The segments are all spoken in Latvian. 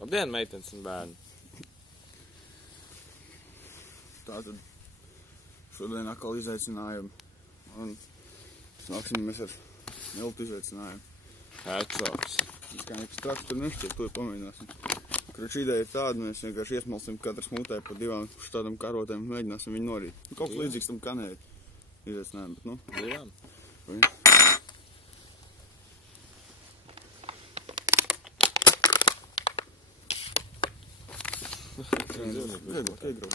Labdien, meitenes un bērni! Tātad šodien atkal izaicinājumi. Un sāksim mēs ar miltu izaicinājumu. Hercogs. Mēs kā nekas traks tur nešķiet, to pamēģināsim. Kruč ideja ir tāda, mēs vienkārši iesmalsim katrs mutē pa divām tādām karotēm un mēģināsim viņu norīt. Kaut kas līdzīgs tam kanēļ izaicinājumu, bet nu. Divām? Vieglāk iegraut.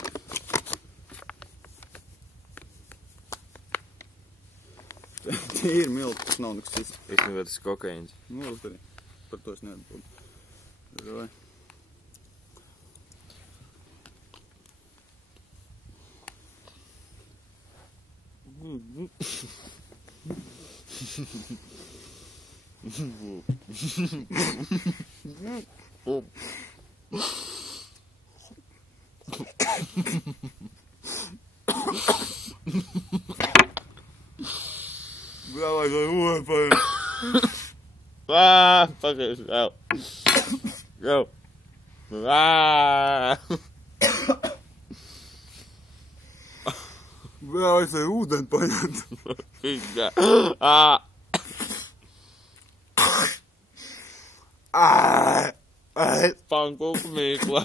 Tie ir milti, tas nav nekas cits. Īstenībā tas ir kokaīns. Nu, varbūt arī. Par to es neatbildu. Vai? Давай, давай, парень. Pagaidzi, vēl. Jau. Vēl es arī ūdeni paņemt. Figa. Pankūku mīkla.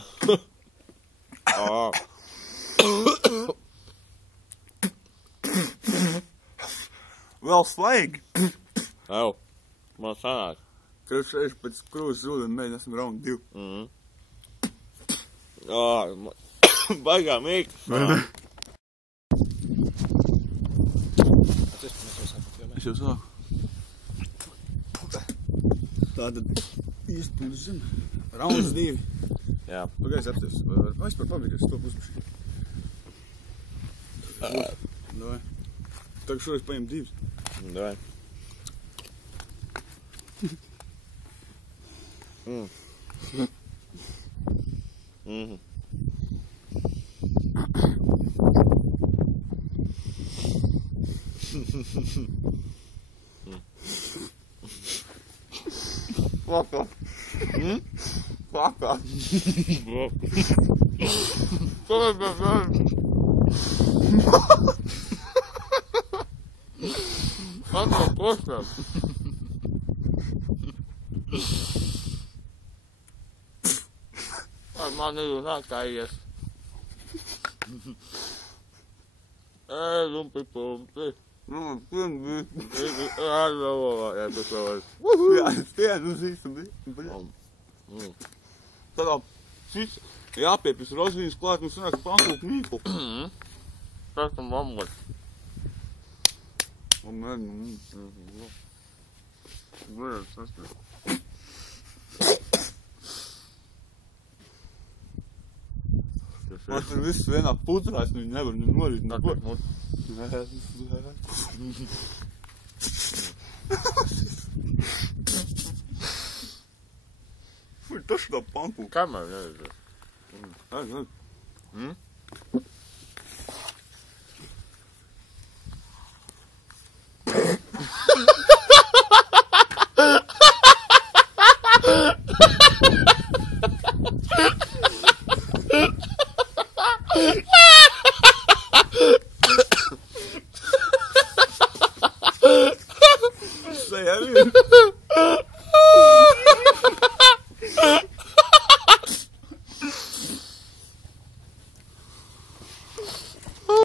Vēl svaigi. Jau. Man sanāk. Kad šeit pēc krūzes ūdeni mēģināsim round 2. Baigā mīkla. Es jau sāku. Tātad iespildīsim. Rounds 2. Jā. Pagaiz apsties. Vai es par pabeigties to pusbuši? Davai. Tagad šoreiz paņem 2. Davai. Papa. Papa. Atkal postām. Ar mani runāt kā ies. Lumpi pumpi. Tādā šis jāpiepis rozvīnas klāt un sanāk pankūku mīklu. Tas tam mamot. Un mēģinu. Man tur viss vienā putrā, es viņu nevaru norīt. Tas tā pankūka. Kamēr neizvēs? Ai.